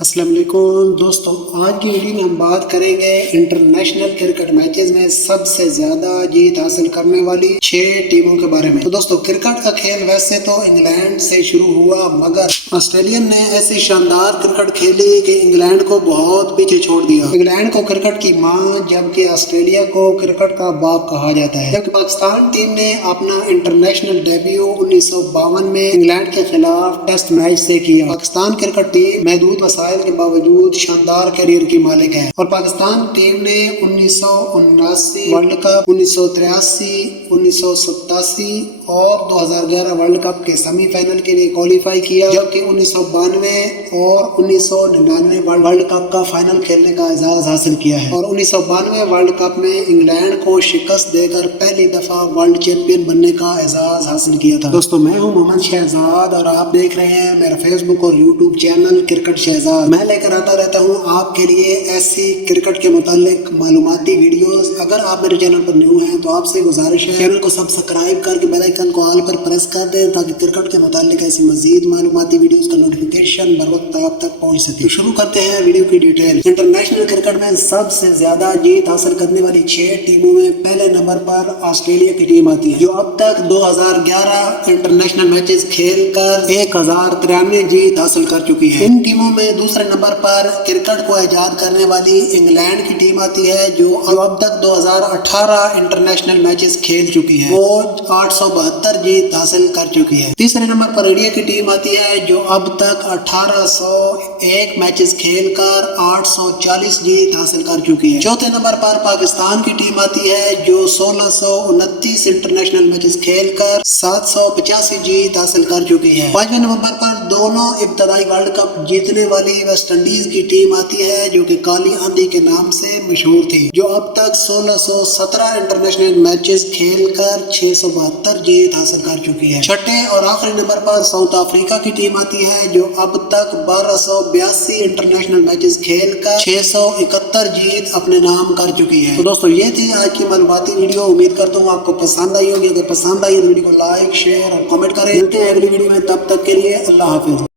السلام علیکم دوستوں، آج کی ویڈیو میں ہم بات کریں گے انٹرنیشنل کرکٹ میچز میں سب سے زیادہ جیت حاصل کرنے والی 6 ٹیموں کے بارے میں۔ تو دوستوں، کرکٹ کا کھیل ویسے تو انگلینڈ سے شروع ہوا، مگر آسٹریلین نے ایسی شاندار کرکٹ کھیلی کہ انگلینڈ کو بہت پیچھے چھوڑ دیا۔ انگلینڈ کو کرکٹ کی ماں جبکہ آسٹریلیا کو کرکٹ کا باپ کہا جاتا ہے۔ جبکہ پاکستان ٹیم نے اپنا انٹرنیشنل ڈیبیو 1952 میں انگلینڈ کے خلاف ٹیسٹ میچ سے کیا۔ پاکستان کرکٹ ٹیم محدود وسائل کے باوجود شاندار کیریئر کی مالک ہے، اور پاکستان ٹیم نے 1979 ورلڈ کپ، 1983، 1987 اور 2011 ورلڈ کپ کے سیمی فائنل کے لیے کوالیفائی کیا، جبکہ 1992 اور 1999 ورلڈ کپ کا فائنل کھیلنے کا اعزاز حاصل کیا ہے، اور 1992 ورلڈ کپ میں انگلینڈ کو شکست دے کر پہلی دفعہ ورلڈ چیمپئن بننے کا اعزاز حاصل کیا تھا۔ دوستوں، میں ہوں محمد شہزاد اور آپ دیکھ رہے ہیں میرا فیس بک اور یوٹیوب چینل کرکٹ شہزاد۔ میں لے کر آتا رہتا ہوں آپ کے لیے ایسی کرکٹ کے متعلق معلوماتی ویڈیوز۔ اگر آپ میرے چینل پر نیو ہیں تو آپ سے گزارش ہے چینل کو سبسکرائب کر کے بیل آئیکن کو آل پر پریس کر دیں تاکہ کرکٹ کے متعلق ایسی مزید معلوماتی ویڈیوز کا نوٹیفیکیشن بر وقت آپ تک پہنچ سکے۔ شروع کرتے ہیں ویڈیو کی ڈیٹیل۔ انٹرنیشنل کرکٹ میں سب سے زیادہ جیت حاصل کرنے والی 6 ٹیموں میں پہلے نمبر پر آسٹریلیا کی ٹیم آتی ہے، جو اب تک 2011 انٹرنیشنل میچز کھیل کر 1093 جیت حاصل کر چکی ہے۔ ان ٹیموں میں دوسرے نمبر پر کرکٹ کو ایجاد کرنے والی انگلینڈ کی ٹیم آتی ہے، جو اب تک 2018 انٹرنیشنل میچز کھیل چکی ہے، وہ 872 جیت حاصل کر چکی ہے۔ تیسرے نمبر پر انڈیا کی ٹیم آتی ہے، جو اب تک 1801 میچز کھیل کر 840 جیت حاصل کر چکی ہے۔ چوتھے نمبر پر پاکستان کی ٹیم آتی ہے، جو 1629 انٹرنیشنل میچز کھیل کر 785 جیت حاصل کر چکی ہے۔ پانچویں نمبر پر دونوں ابتدائی ورلڈ کپ جیتنے والی ویسٹ انڈیز کی ٹیم آتی ہے، جو کہ کالی آندھی کے نام سے مشہور تھی، جو اب تک 1617 انٹرنیشنل میچز کھیل کر 672 جیت حاصل کر چکی ہے۔ چھٹے اور آخری نمبر پر ساؤتھ افریقہ کی ٹیم آتی ہے، جو اب تک 1282 انٹرنیشنل میچز کھیل کر 671 جیت اپنے نام کر چکی ہے۔ تو دوستو، یہ تھی آج کی معلوماتی ویڈیو۔ امید کرتا ہوں آپ کو پسند آئی ہوگی۔ اگر پسند آئی تو ویڈیو کو لائک، شیئر اور کمنٹ کریں۔ ملتے ہیں اگلی ویڈیو میں، تب تک کے لیے اللہ حافظ۔